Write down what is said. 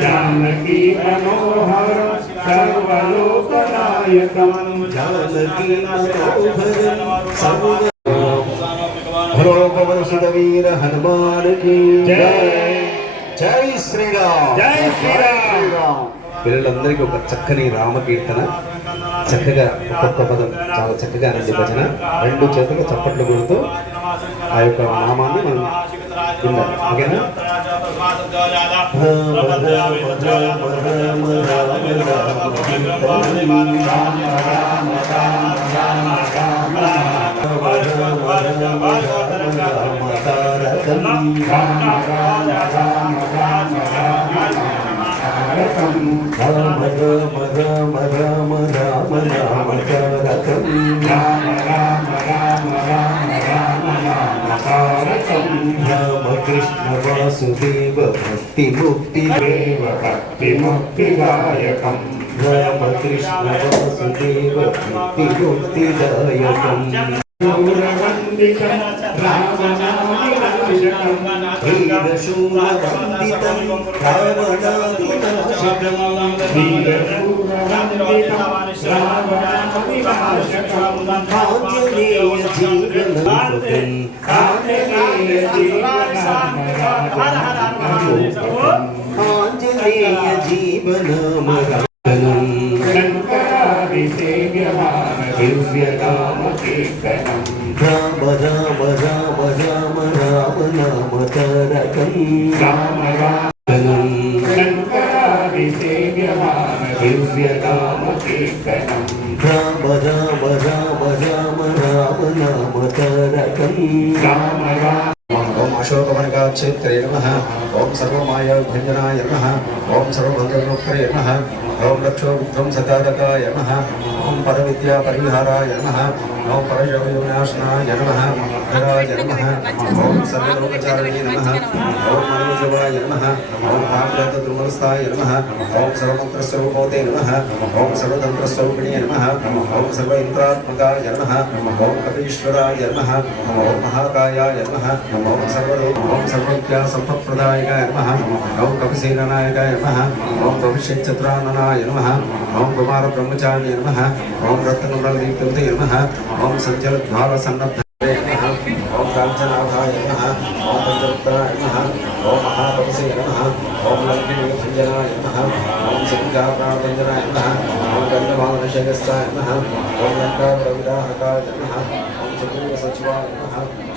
जानकी मनोहर सर्वलोकनायकं जानकी मनोहर हरो पवन सुत वीर हनुमान की जय। జై శ్రీరామ్, జై శ్రీరామ్. పిల్లలందరికీ ఒక చక్కని రామకీర్తన, చక్కగా ఒక్కొక్క పదం చాలా చక్కగా అనండి భజన. రెండు చేతులు చప్పట్లు కొడుతూ ఆ యొక్క నామాన్ని మనం విందాం. ఓకేనా? రామ रामकृष्ण वासुदेव भक्ति मुक्ति देव भक्ति मुक्तिदायकम् रामकृष्ण वासुदेव भक्ति मुक्तिदायकम् शूरवन्दितं रावणादिनाशकम् वीरशूरवन्दितं रावणादिनाशकम् आञ्जनेय जीवनामराधनम् दिव्यनामकीर्तनम् राम राम राम राम राम नाम तारकम् राम राम शङ्करादिसेव्यमान दिव्यनामकीर्तनम् राम राम राम राम राम नाम तारकम् राम राम ओम अशोकवनकाक्षेत्रे नमः ओम सर्वमायाभञ्जनाय नमः ओम सर्वभद्रगोप्त्रे नमः ओम लक्षोविध्वंसकारकाय नमः ओम परविद्यापरिहाराय नमः ओम परशवयोनाशनाय नमः धराय नमः ओम सर्वलोकचारिणे नमः ओम मनोजवाय नमः ओम भागवतद्रुमस्थाय नमः ओम सर्वमन्त्रस्वरूपोते नमः ओम सर्वतन्त्रस्वरूपिणे नमः ओम सर्वइन्द्रात्मकाय नमः ओम कपीश्वराय नमः ओम महाकायाय नमः ओम सर्वविद्यासम्पत्प्रदायकाय नमः ओम कपिसेनानायकाय नमः ओम भविष्यच्चत्राननाय नमः ओम कुमारब्रह्मचार्याय नमः ओम रत्नकुण्डलदीप्तये नमः ओम सञ्जलद्वारसन्नद्धाय नमः ओम काञ्चनाभाय नमः ओम पञ्चवक्त्राय नमः ओम महातपसे नमः ओम लक्ष्मीभञ्जनाय नमः ओम सिद्धाप्राणभञ्जनाय नमः ओम गन्धमादनशयस्ताय नमः ओम लङ्काप्रविदाहकाय नमः ओम चतुर्सचिवाय नमः